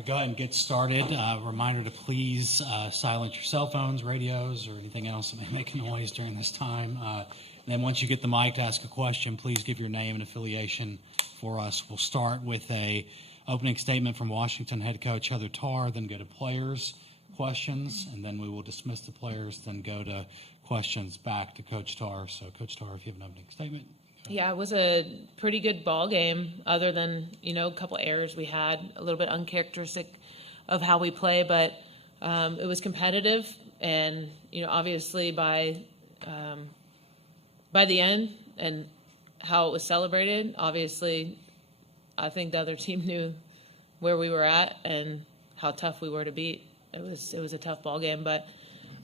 going to go ahead and get started. Reminder to please silence your cell phones, radios, or anything else that may make noise during this time. And then once you get the mic to ask a question, please give your name and affiliation for us. We'll start with a opening statement from Washington head coach Heather Tarr, then go to players' questions, and then we will dismiss the players, then go to questions back to Coach Tarr. So, Coach Tarr, if you have an opening statement. Yeah, it was a pretty good ball game, other than, a couple errors we had, a little bit uncharacteristic of how we play, but it was competitive, and, obviously by the end and how it was celebrated, obviously I think the other team knew where we were at and how tough we were to beat. It was a tough ball game, but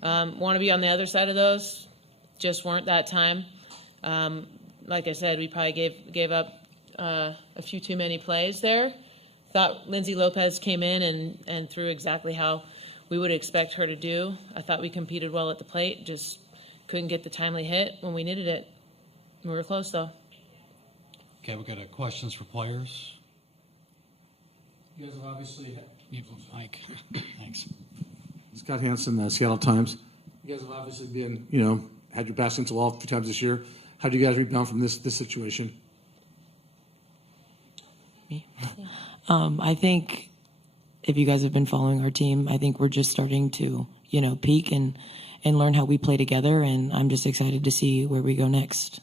want to be on the other side of those. Just weren't that time. Like I said, we probably gave up a few too many plays there. Thought Lindsay Lopez came in and threw exactly how we would expect her to do. I thought we competed well at the plate, just couldn't get the timely hit when we needed it. We were close, though. Okay, we've got questions for players. You guys have obviously... Mike, thanks. Scott Hansen, Seattle Times. You guys have obviously been, had your back against the wall a few times this year. How do you guys rebound from this situation? Me? I think if you guys have been following our team, I think we're just starting to, peak and learn how we play together, and I'm just excited to see where we go next.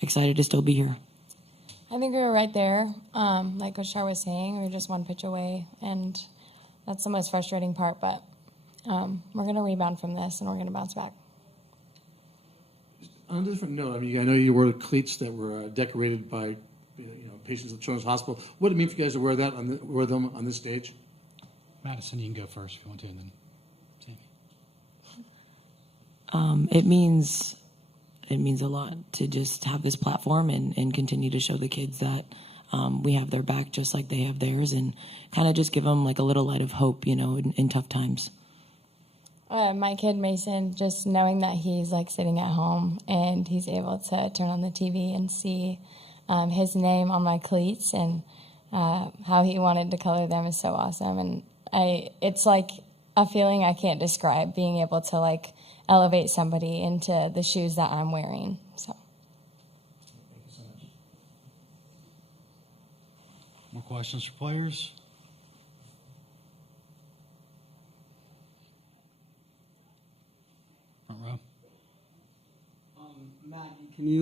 Excited to still be here. I think we were right there. Like Coach Shar was saying, we were just one pitch away, and that's the most frustrating part, but we're going to rebound from this, and we're going to bounce back. On a different note, I know you wore cleats that were decorated by patients at Children's Hospital. What did it mean for you guys to wear them on this stage? Madison, you can go first if you want to, and then Tammy. It means a lot to just have this platform and continue to show the kids that we have their back just like they have theirs, and kind of just give them like a little light of hope, in tough times. My kid Mason, just knowing that he's like sitting at home and he's able to turn on the TV and see his name on my cleats and how he wanted to color them is so awesome. And it's like a feeling I can't describe, being able to like elevate somebody into the shoes that I'm wearing. So. Thank you so much. More questions for players? Front row. Maddie, can you,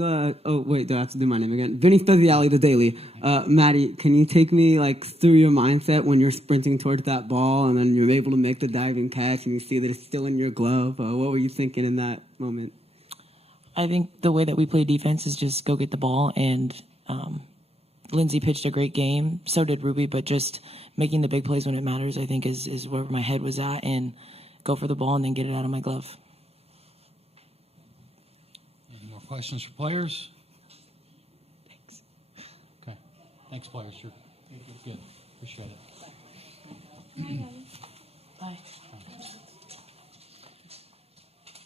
do I have to do my name again? Vinny Speziali, The Daily. Maddie, can you take me, through your mindset when you're sprinting towards that ball and then you're able to make the diving catch and you see that it's still in your glove? What were you thinking in that moment? I think the way that we play defense is just go get the ball, and Lindsay pitched a great game. So did Ruby, but just making the big plays when it matters, I think, is where my head was at, and go for the ball and then get it out of my glove. Any more questions for players? Thanks. Okay. Thanks, players. You're good. Appreciate it. Bye.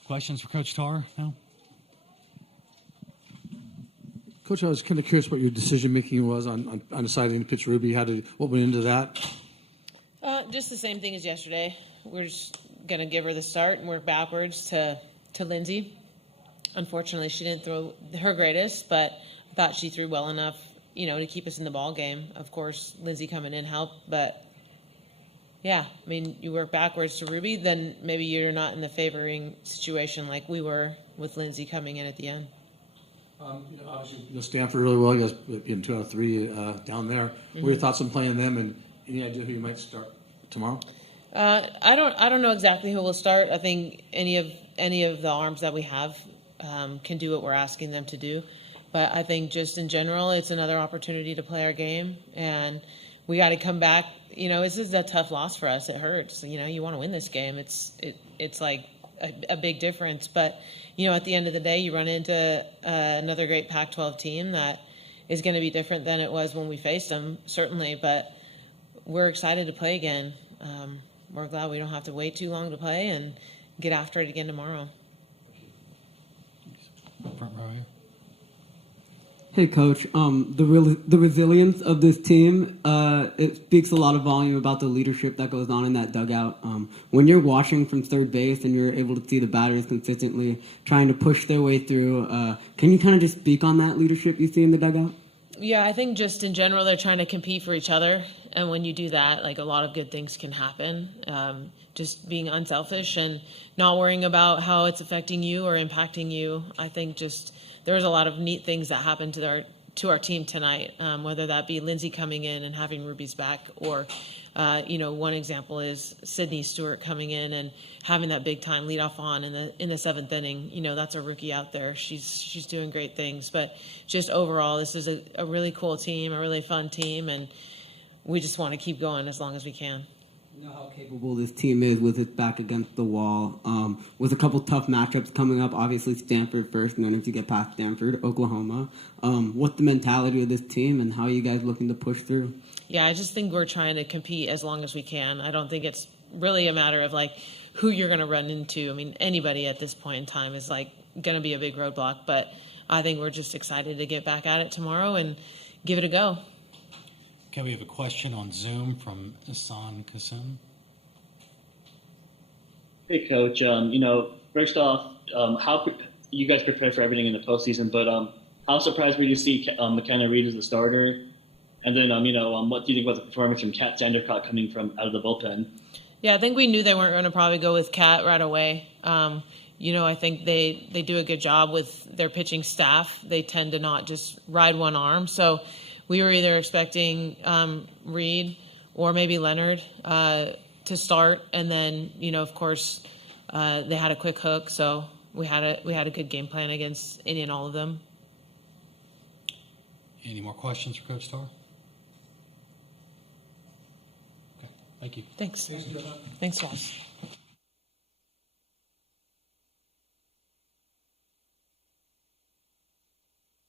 Questions for Coach Tarr? No? Coach, I was kind of curious what your decision-making was on deciding to pitch Ruby. What went into that? Just the same thing as yesterday. We're just going to give her the start and work backwards to Lindsay. Unfortunately, she didn't throw her greatest, but I thought she threw well enough, to keep us in the ball game. Of course, Lindsay coming in helped, but yeah, you work backwards to Ruby, then maybe you're not in the favoring situation like we were with Lindsay coming in at the end. Obviously, Stanford really well. You guys 2 out of 3 down there. What are your thoughts on playing them, and any idea who you might start tomorrow? I don't know exactly who will start. I think any of the arms that we have can do what we're asking them to do. But I think just in general, it's another opportunity to play our game, and we got to come back. This is a tough loss for us. It hurts. You want to win this game. It's like a big difference. But at the end of the day, you run into another great Pac-12 team that is going to be different than it was when we faced them, certainly. But we're excited to play again. We're glad we don't have to wait too long to play and get after it again tomorrow. Front row here. Hey, Coach. The resilience of this team, it speaks a lot of volume about the leadership that goes on in that dugout. When you're watching from third base and you're able to see the batters consistently trying to push their way through, can you kind of just speak on that leadership you see in the dugout? Yeah, I think just in general, they're trying to compete for each other. And when you do that, like a lot of good things can happen. Just being unselfish and not worrying about how it's affecting you or impacting you. I think just there was a lot of neat things that happened to our team tonight, whether that be Lindsay coming in and having Ruby's back, or one example is Sydney Stewart coming in and having that big time leadoff on in the seventh inning. That's a rookie out there. She's doing great things, but just overall, this is a really cool team, a really fun team, and we just want to keep going as long as we can. You know how capable this team is with its back against the wall. With a couple tough matchups coming up, obviously Stanford first, and then if you get past Stanford, Oklahoma. What's the mentality of this team, and how are you guys looking to push through? Yeah, I just think we're trying to compete as long as we can. I don't think it's really a matter of like who you're going to run into. I mean, anybody at this point in time is like going to be a big roadblock, but I think we're just excited to get back at it tomorrow and give it a go. Okay, we have a question on Zoom from Hassan Kasum. Hey, Coach. First off, how you guys prepare for everything in the postseason, but how surprised were you to see McKenna Reed as the starter? And then, what do you think about the performance from Kat Sandercott coming from out of the bullpen? Yeah, I think we knew they weren't going to probably go with Kat right away. I think they do a good job with their pitching staff. They tend to not just ride one arm. So we were either expecting Reed or maybe Leonard to start, and then of course they had a quick hook, so we had a good game plan against any and all of them. Any more questions for Coach Starr? Okay, thank you. Thanks. Thanks, Ross.